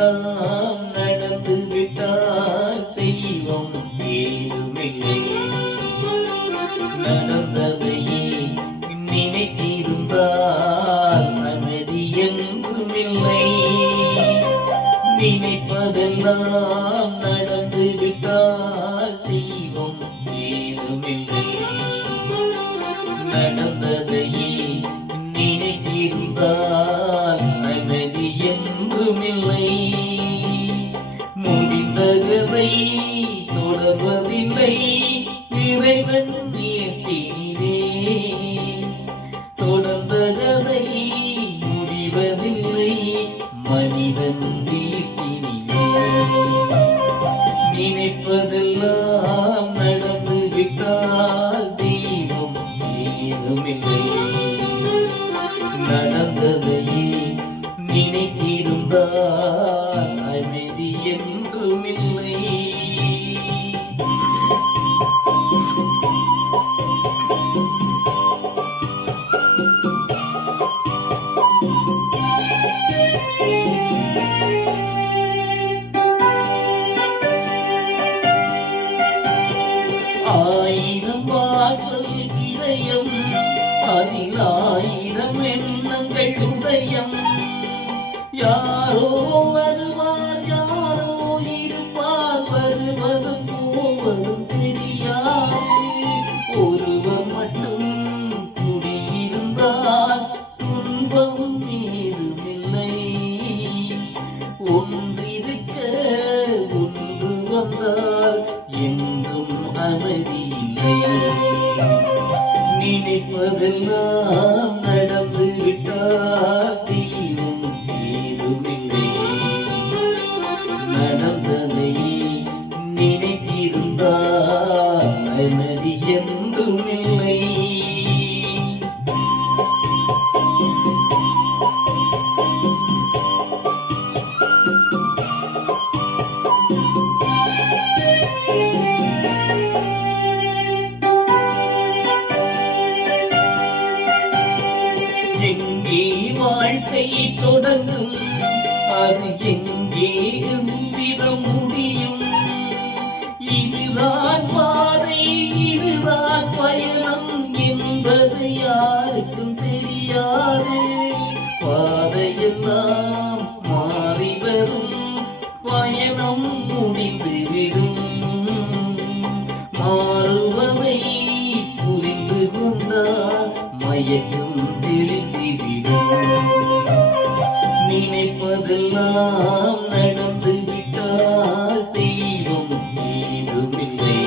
நினைப்பதெல்லாம் நடந்து விட்டால் தெய்வம் ஏதுமில்லை. நடந்ததையே நினைத்திருந்தால் அமைதி என்றுமில்லை. நினைப்பதெல்லாம் நடந்து விட்டால் தெய்வம் ஏதுமில்லை. நடந்ததையே நினைத்திருந்தால் அமைதி என்றுமில்லை. முடிந்த கதை தொடர்வதில்லை இறைவன் ஏற்றினிலே. தொடர்ந்த கதை முடிவதில்லை மனிதன் வீட்டினிலே. நினைப்பதெல்லாம் நடந்து விட்டால் தெய்வம் ஏதுமில்லை. நடந்ததையே நினைத்திருந்தால் அமைதி என்றுமில்லை. ஆயிரம் வாசல் இதயம் அதில் ஆயிரம் எண்ணங்கள் உதயம். யாரோ வருவார் யாரோ இருப்பார் வருவதும் போவதும் தெரியாது. ஒருவர் மட்டும் குடியிருந்தால் துன்பம் ஏதுமில்லை. ஒன்றிருக்க ஒன்று வந்தால் என்றும் அமைதி இல்லை. நினைப்பதெல்லாம் நடந்து விட்டால் தெய்வம் ஏதுமில்லை. நடந்ததையே நினைத்திருந்தால் அமைதி என்றுமில்லை. எங்கே வாழ்க்கை தொடங்கும் அது எங்கே எவ்விதம் முடியும். இதுதான் பாதை இதுதான் பயணம் என்பது யாருக்கும் தெரியாது. பாதையெல்லாம் மாறி வரும் பயணம் முடிந்துவிடும். மாறுவதை புரிந்து கொண்டால் மயக்கம் தெளிந்துவிடும். நினைப்பதெல்லாம் நடந்து விட்டால் தெய்வம் ஏதுமில்லை.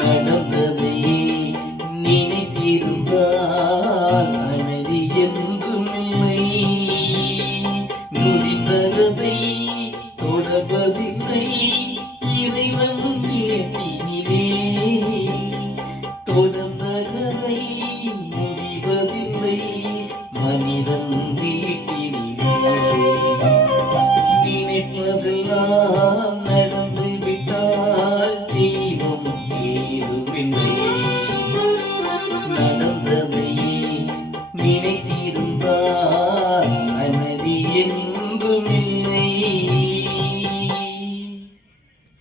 நடந்ததையே நினைத்திருந்தால் அமைதி என்றுமில்லை. முடிந்த கதை